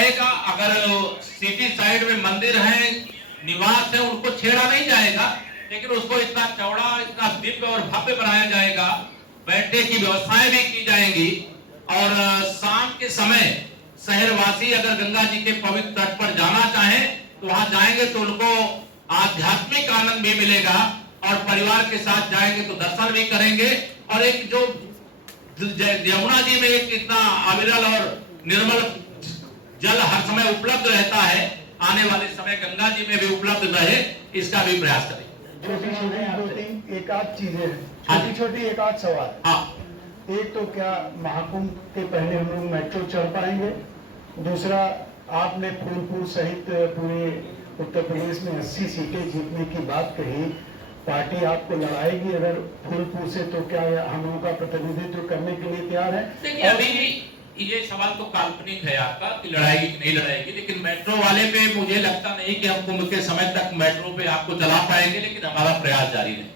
रहेगा। अगर city side में मंदिर है, निवास है, उनको छेड़ा नहीं जाएगा, लेकिन उसको इतना चौड़ा, इतना दिव्य और भव्य बनाया जाएगा। बैठने की व्यवस्थाएं भी की जाएंगी और शाम के समय शहरवासी अगर गंगा जी के पवित्र तट पर जाना चाहें तो वहां जाएंगे तो उनको आध्यात्मिक आनंद भी मिलेगा और परिवार के साथ जाएंगे तो दर्शन भी करेंगे। और एक जो यमुना जी में एक इतना अविरल और निर्मल जल हर समय उपलब्ध रहता है, आने वाले समय गंगा जी में भी उपलब्ध रहे, इसका भी प्रयास करें। छोटी छोटी दो तीन एक आध चीजें हैं, छोटी छोटी एक आध सवाल। हाँ, एक तो क्या महाकुंभ के पहले हम लोग मेट्रो चढ़ पाएंगे? दूसरा, आपने फूलपुर सहित पूरे उत्तर प्रदेश में 80 सीटें जीतने की बात कही, पार्टी आपको लड़ाएगी अगर फूलपुर से, तो क्या हम लोगों का प्रतिनिधित्व करने के लिए तैयार है? देखिए अभी ये सवाल तो काल्पनिक है आपका कि लड़ाएगी कि नहीं लड़ाएगी, लेकिन मेट्रो वाले पे मुझे लगता नहीं कि हम कुंभ के समय तक मेट्रो पे आपको चला पाएंगे, लेकिन हमारा प्रयास जारी है।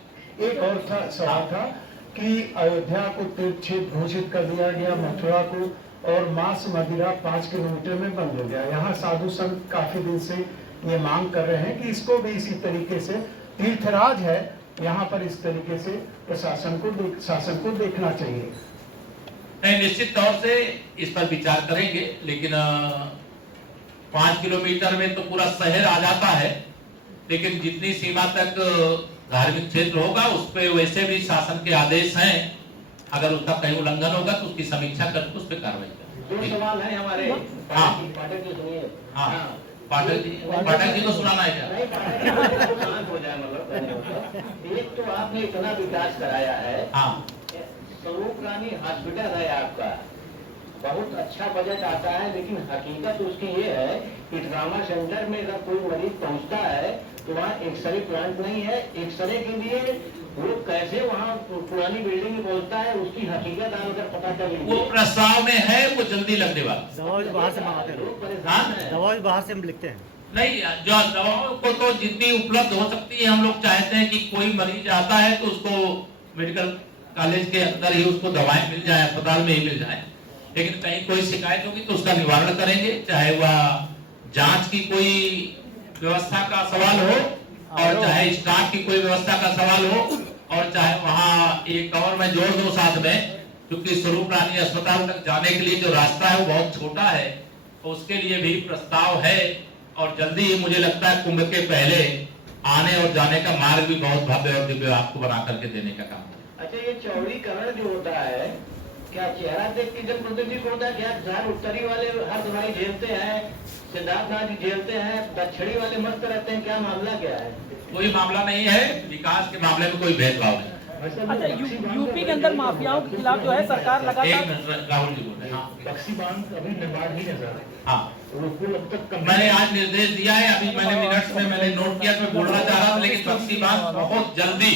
एक और सवाल था कि अयोध्या को तीर्थ क्षेत्र घोषित कर दिया गया, मथुरा को, और मांस मदिरा 5 किलोमीटर में बंद हो गया। यहाँ साधु संत काफी दिन से ये मांग कर रहे हैं कि इसको भी इसी तरीके से, तीर्थराज है यहाँ पर, इस तरीके से प्रशासन को देखना चाहिए। नहीं, निश्चित तौर से इस पर विचार करेंगे, लेकिन 5 किलोमीटर में तो पूरा शहर आ जाता है, लेकिन जितनी सीमा तक धार्मिक क्षेत्र होगा उस पे वैसे भी शासन के आदेश हैं, अगर उसका कहीं उल्लंघन होगा तो उसकी समीक्षा करके उस पर कार्रवाई करेंगे। 2 सवाल है हमारे। हाँ, पाठक जी सुनिए। हाँ, पाठक जी को सुनाना है क्या? शांत हो जाए, मतलब एक तो आपने इतना विकास कराया है। हाँ, स्वरूप रानी हॉस्पिटल है आपका, बहुत अच्छा बजट आता है, लेकिन हकीकत उसकी ये है कि ट्रामा सेंटर में अगर कोई मरीज पहुंचता है तो वहाँ एक्सरे प्लांट नहीं है। एक्सरे के लिए वो कैसे वहाँ पुरानी बिल्डिंग में पहुंचता है, उसकी हकीकत आप अगर पता कर लीजिए। वो प्रस्ताव में है, वो जल्दी लगने वाला। दवा बाहर से मंगाते हैं, लोग परेशान हैं। दवा बाहर से हम लिखते हैं। नहीं, जो दवाओं को तो जितनी उपलब्ध हो सकती है, हम लोग चाहते हैं कि कोई मरीज आता है तो उसको मेडिकल कॉलेज के अंदर ही उसको दवाएं मिल जाए, अस्पताल में ही मिल जाए, लेकिन कहीं कोई शिकायत होगी तो उसका निवारण करेंगे, चाहे वह जांच की कोई व्यवस्था का सवाल हो और चाहे स्टाफ की कोई व्यवस्था का सवाल हो, और चाहे वहाँ एक और मैं जोड़ दूं साथ में, क्योंकि स्वरूप रानी अस्पताल तक जाने के लिए जो रास्ता है वो बहुत छोटा है, तो उसके लिए भी प्रस्ताव है और जल्दी ही मुझे लगता है कुंभ के पहले आने और जाने का मार्ग भी बहुत भव्य और दिव्य आपको बना करके देने का काम। अच्छा, ये चौड़ीकरण जो होता है, क्या चेहरा देख के जब प्रदर्शित होता है? क्या जहाँ उत्तरी वाले हर दवाई झेलते हैं, सिद्धार्थनाथ जी झेलते हैं, दक्षिणी वाले मस्त रहते हैं, क्या मामला क्या है? कोई मामला नहीं है, विकास के मामले में कोई भेदभाव नहीं। अच्छा, यूपी के अंदर माफियाओं के खिलाफ जो है सरकार एक लगातार। मिनट, राहुल जी बोल रहे हैं। हाँ, बक्सी बांध अभी निर्माण ही नजर है। हाँ, अब तक मैंने आज निर्देश दिया है, अभी मैंने मिनट्स में मैंने नोट किया, मैं बोलना चाह रहा था, लेकिन बक्सी बांध बहुत जल्दी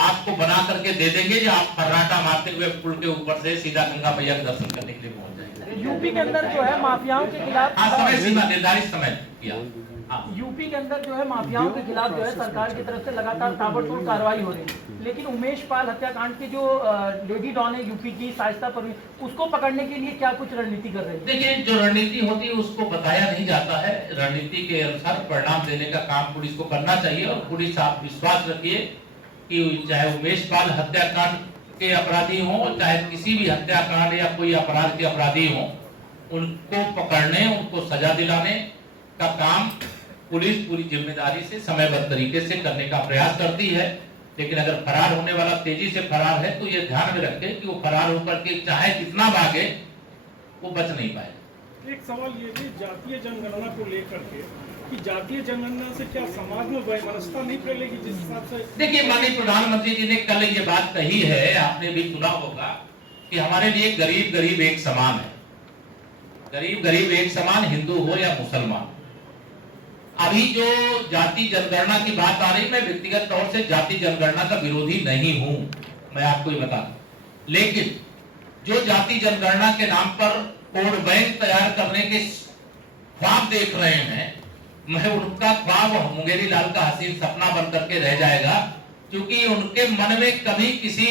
आपको बना करके दे देंगे, जो आप फर्राटा मारते हुए पुल के ऊपर से सीधा गंगा मैया के दर्शन करने के लिए पहुंच जाएंगे। यूपी के अंदर जो है माफियाओं के खिलाफ। हाँ, समय सीमा निर्धारित समय किया। हाँ, यूपी के अंदर जो है माफियाओं के खिलाफ जो है सरकार की तरफ से लगातार ताबड़तोड़ कार्रवाई हो रही है, लेकिन उमेश पाल हत्याकांड की जो लेडी डॉन है यूपी की, शाइस्ता परवीन, उसको पकड़ने के लिए क्या कुछ रणनीति कर रही है? देखिए, जो रणनीति होती है उसको बताया नहीं जाता है, रणनीति के अनुसार परिणाम देने का काम पुलिस को करना चाहिए, और पुलिस, आप विश्वास रखिए कि चाहे उमेश पाल हत्याकांड के अपराधी हों, चाहे किसी भी हत्याकांड या कोई अपराध के अपराधी हों, उनको पकड़ने, उनको सजा दिलाने का काम पुलिस पूरी जिम्मेदारी से समयबद्ध तरीके से करने का प्रयास करती है। लेकिन अगर फरार होने वाला तेजी से फरार है तो ये ध्यान में रखें कि वो फरार होकर के चाहे कितना भागे वो बच नहीं पाए। एक सवाल ये भी जातीय जनगणना को लेकर के कि जातीय जनगणना से क्या समाज में वैमनस्यता नहीं फैलेगी, जिस हिसाब से? देखिए, माननीय प्रधानमंत्री जी ने कल ये बात कही है, आपने भी सुना होगा कि हमारे लिए गरीब गरीब एक समान है, गरीब गरीब एक समान, हिंदू हो या मुसलमान। अभी जो जाति जनगणना की बात आ रही, मैं व्यक्तिगत तौर से जाति जनगणना का विरोधी नहीं हूं, मैं आपको ये बता दूं, लेकिन जो जाति जनगणना के नाम पर वोट बैंक तैयार करने के ख्वाब देख रहे हैं, मैं उनका ख्वाब मुंगेरी लाल का हसीन सपना बन करके रह जाएगा, क्योंकि उनके मन में कभी किसी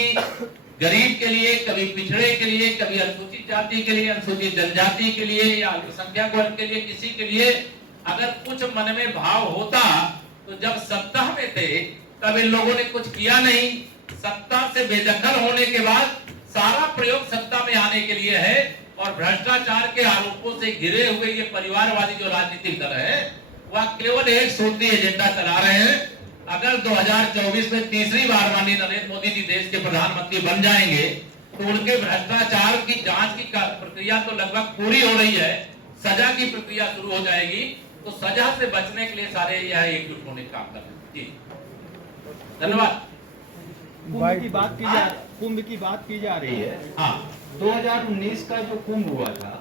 गरीब के लिए, कभी पिछड़े के लिए, कभी अनुसूचित जाति के लिए, अनुसूचित जनजाति के लिए या अल्पसंख्यक वर्ग के लिए, किसी के लिए अगर कुछ मन में भाव होता तो जब सत्ता में थे तब इन लोगों ने कुछ किया नहीं। सत्ता से बेदखल होने के बाद सारा प्रयोग सत्ता में आने के लिए है और भ्रष्टाचार के आरोपों से घिरे हुए ये परिवारवादी जो राजनीतिक दल है वह केवल एक सूत्री एजेंडा चला रहे हैं। अगर 2024 में तीसरी बार माननीय नरेंद्र मोदी जी देश के प्रधानमंत्री बन जाएंगे तो उनके भ्रष्टाचार की जांच की प्रक्रिया तो लगभग पूरी हो रही है, सजा की प्रक्रिया शुरू हो जाएगी। तो सजा से बचने के लिए सारे यह एकजुट होने का काम कर रहे हैं। जी धन्यवाद। कुंभ की बात की जा रही है। हाँ, 2019 का जो कुंभ हुआ था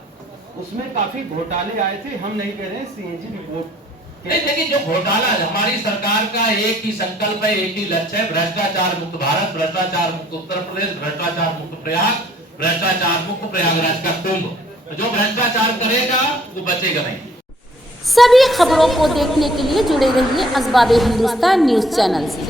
उसमें काफी घोटाले आए थे। हम नहीं कह रहे हैं, सीएजी रिपोर्ट नहीं, लेकिन जो घोटाला हमारी सरकार का एक ही संकल्प है, एक ही लक्ष्य है, भ्रष्टाचार मुक्त भारत, भ्रष्टाचार मुक्त उत्तर प्रदेश, भ्रष्टाचार मुक्त प्रयाग, भ्रष्टाचार मुक्त प्रयागराज का कुंभ। जो भ्रष्टाचार करेगा वो बचेगा नहीं। सभी खबरों को देखने के लिए जुड़े रहिए अखबार हिंदुस्तान न्यूज चैनल से।